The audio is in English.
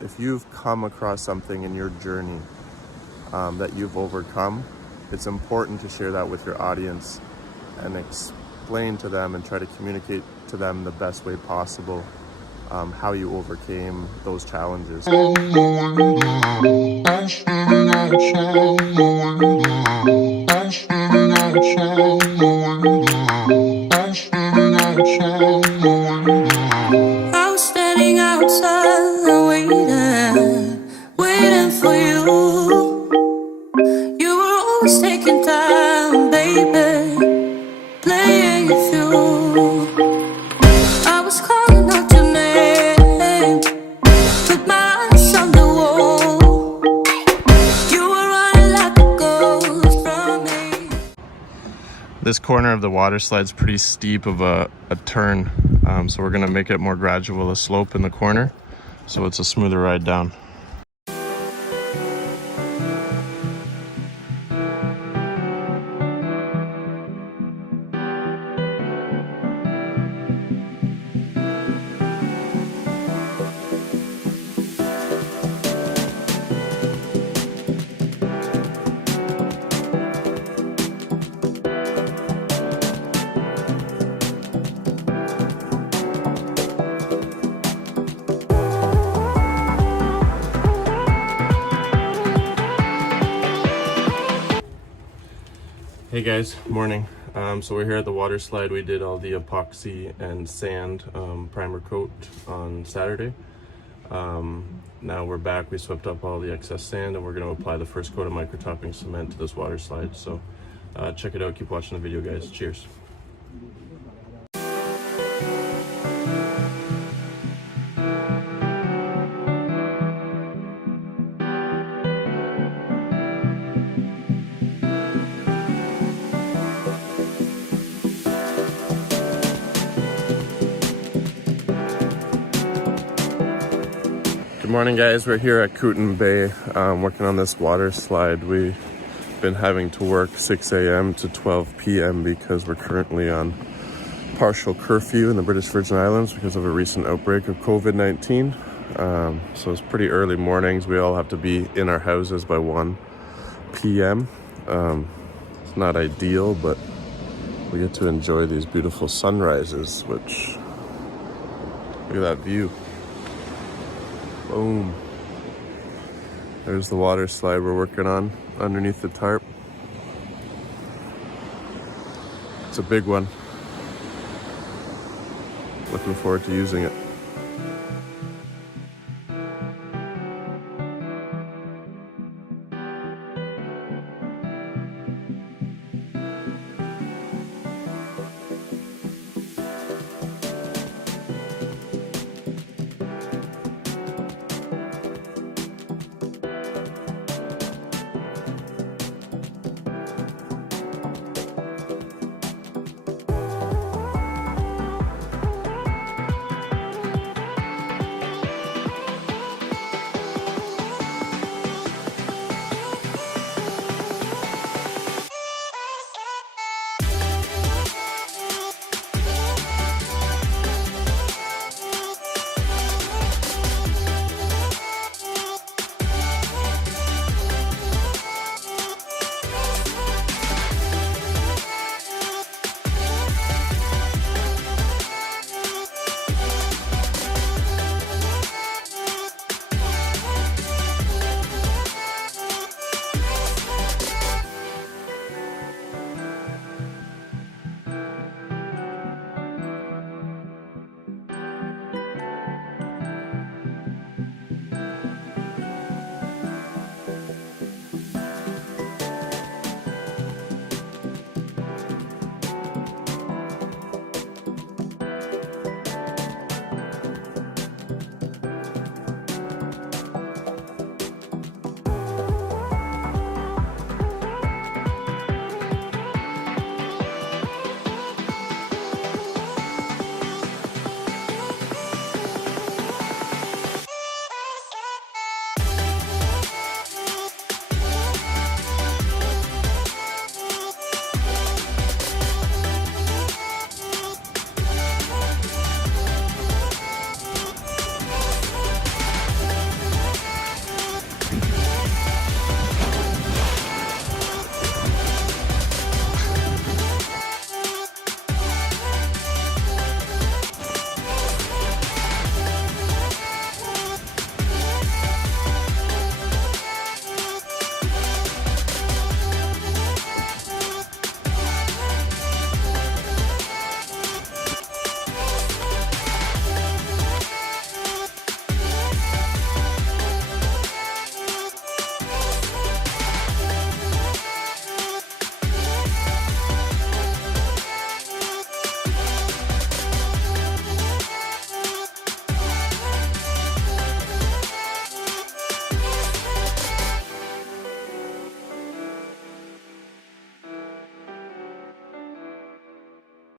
if you've come across something in your journey that you've overcome, it's important to share that with your audience and explain to them and try to communicate to them the best way possible how you overcame those challenges. I was standing outside waiting for you. You were always taking time, baby, playing it through. I was calling out your name with my eyes on the wall. You were running like a ghost from me. This corner of the water slide's pretty steep of a turn, so we're gonna make it more gradual, a slope in the corner, so it's a smoother ride down. Hey guys, morning. So we're here at the water slide. We did all the epoxy and sand primer coat on Saturday. Now we're back. We swept up all the excess sand and we're going to apply the first coat of microtopping cement to this water slide. So check it out. Keep watching the video, guys. Cheers. Good morning, guys. We're here at Kooten Bay working on this water slide. We've been having to work 6 a.m. to 12 p.m. because we're currently on partial curfew in the British Virgin Islands because of a recent outbreak of COVID-19. So it's pretty early mornings. We all have to be in our houses by 1 p.m. It's not ideal, but we get to enjoy these beautiful sunrises, which, look at that view. Boom. There's the water slide we're working on underneath the tarp. It's a big one. Looking forward to using it.